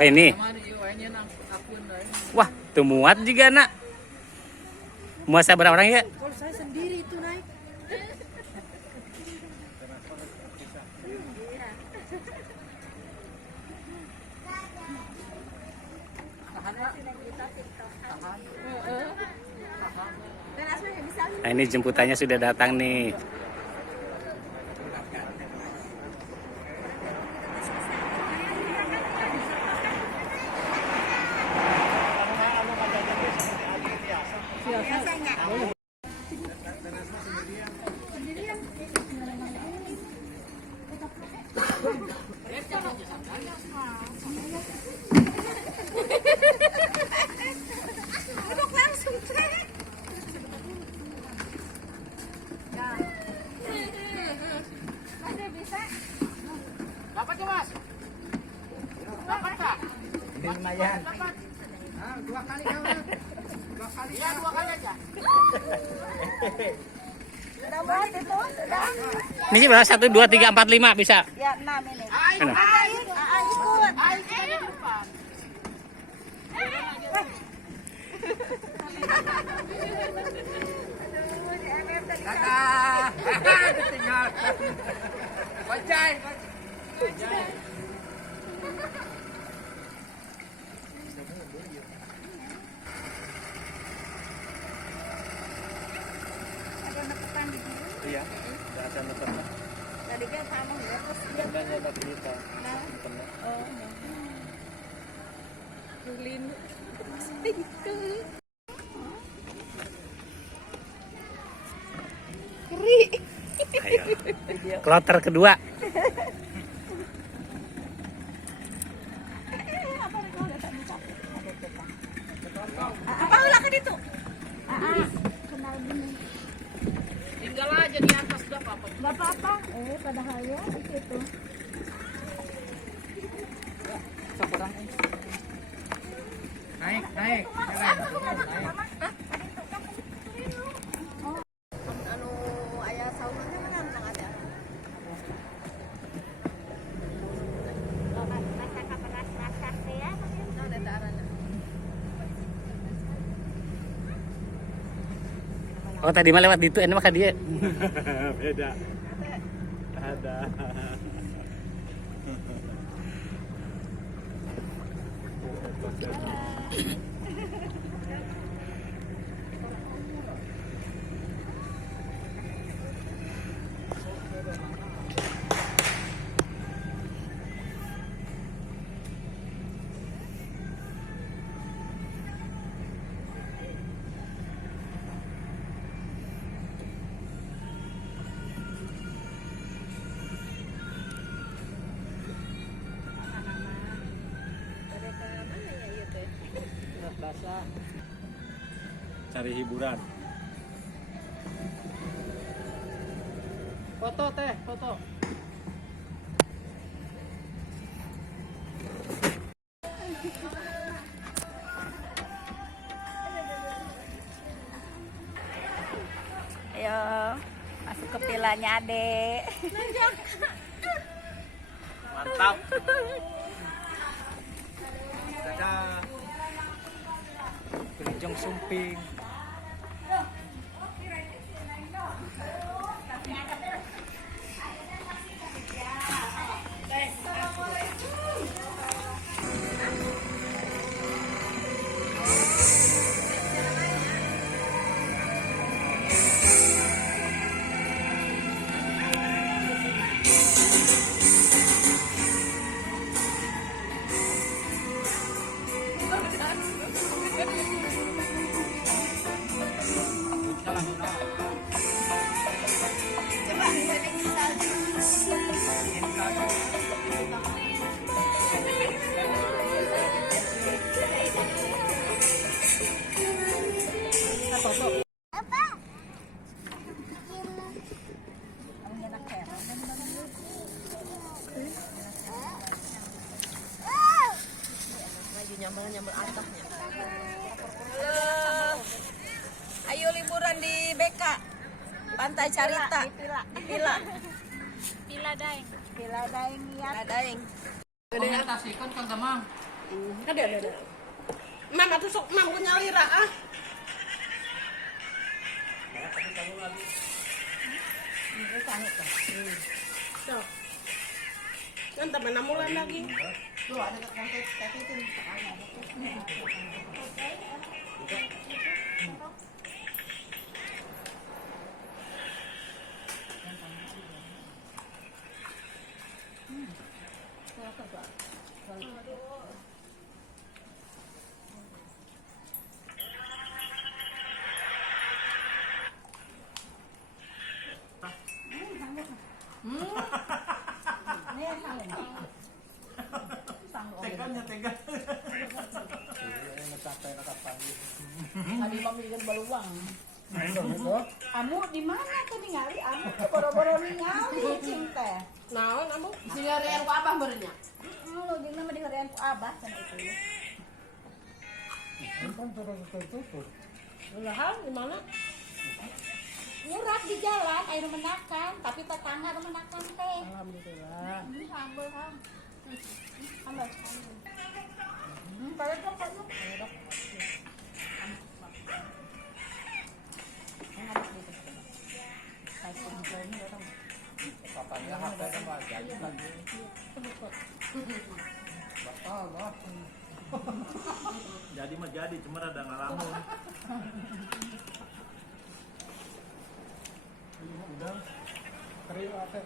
Oh ini. Wah, tuh muat juga nak. Muat berapa orang ya? Kalau saya sendiri itu naik. Nah, ini jemputannya sudah datang nih. Duduk langsung, Dapat ya mas? Dapat kak? Lumayan. Dapat. Ah, 2 kali kau. 2 kali. Iya 2 kali aja. Sudah buat itu, sudah. Ini sih berapa? 1, 2, 3, 4, 5 bisa. Ya 6 ini. Mana? Ikut. Ayo kita di depan. Dadah. Ditinggal. Bajai. Ada nepetan di sini. Iya, enggak ada nonton. Tadi kan sama ya, terus dia Dan ada berita. nah. Oh. Lin. Itu. Keri. Ayo. Kloter kedua. Apa ulah ke itu? Kenal gini. Tinggal aja di atas gak apa-apa. Enggak apa-apa. Padahal ya itu. Naik, naik. Anu aya saunanya mana nang ada. Oh tadi mah lewat di itu enak mah dia. Beda. Ada. Cari hiburan. Foto teh, foto. Ayo masuk ke pilanya Adek. Mantap. Dadah. Berijong sumping. Nyambel atapnya. Ayo liburan di BK. Pantai Carita. Di Pila. Pila daeng. Pila Daeng niat. Pila daeng. Komunitas ikon Kang Damang. Ada. Mam atuh sok mam ku nyalira ah. Sok. Kan temen namulan lagi. Teganya tega. Tadi pamilikan baluang. Amu di mana tuh ningali? Amu tuh boro-boro ningali cing teh. Naon amu? Sehingga yang ku abah berenya. Lu jeung nama di harian ku abah can itu. Lahan di mana? Murah di jalan air menakan, tapi tetangga menakan teh. Alhamdulillah. Sambel ham. Sambel. Pada dok. Papanya HP sama jadi lagi. Batal lah. Jadi mah jadi, cuma ada ngalamun. Udah, kering apa?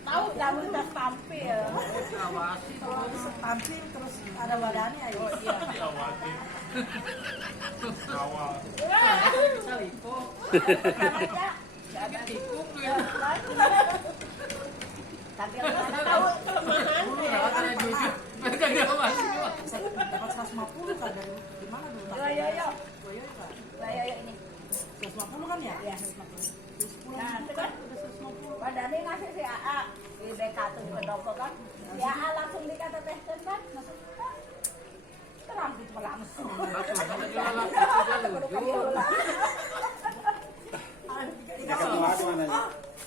Tahu lamun tas tampil. Awasi. Tampil terus ada badannya ayo. Awasi. Awal. Salipo. Ada Tikuk tampil tahu kelemahan. ada jujur. Mereka dia masih. Dapat 150 kan dari mana dulu? Yo ini. 150 kan ya? Iya, 150. Nah, itu kan udah 150. Padahal ngasih si AA di BK tuh di pendopo kan. Si AA langsung dikata tehkan kan. Maksudnya kan. Terang gitu langsung.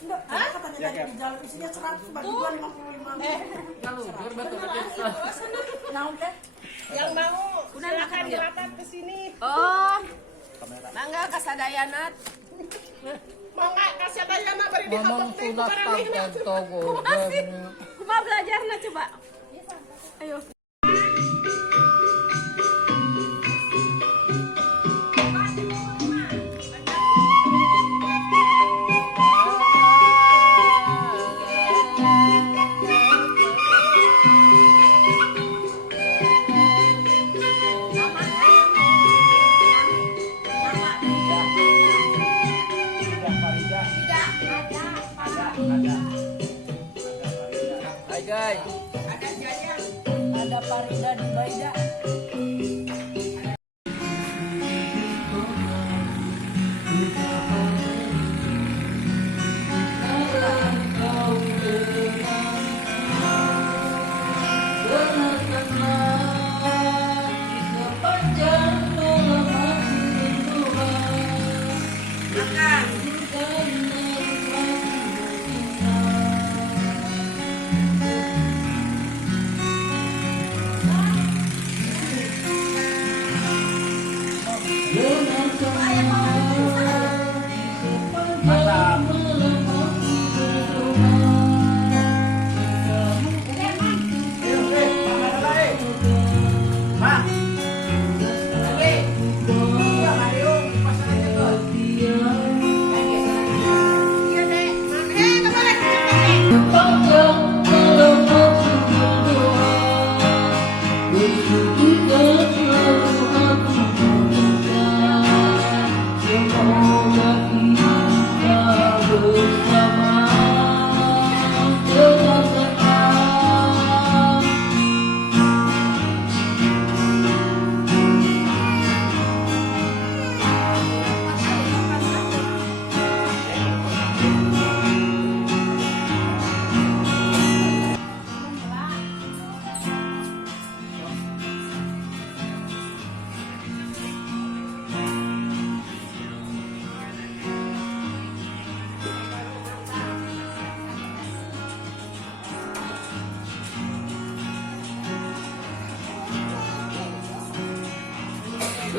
Enggak, katanya tadi di jalan isinya 100 bagi 255. Naon teh? Yang mau silakan dilatat ke sini. Oh. Mangga kasadayanat. Mangga kasadayana bari dihabak teh bukan anehna. Asik. Kumaha belajarna coba? Ayo. Hai guys. Ada Farida di Baida.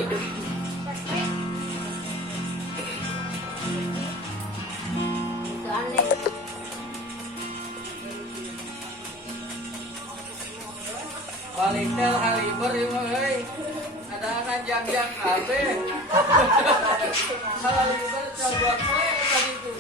Aneh. Balik tel kaliber ieu mah euy. Ada kan jang-jang abe. Kaliber coba teh tadi itu.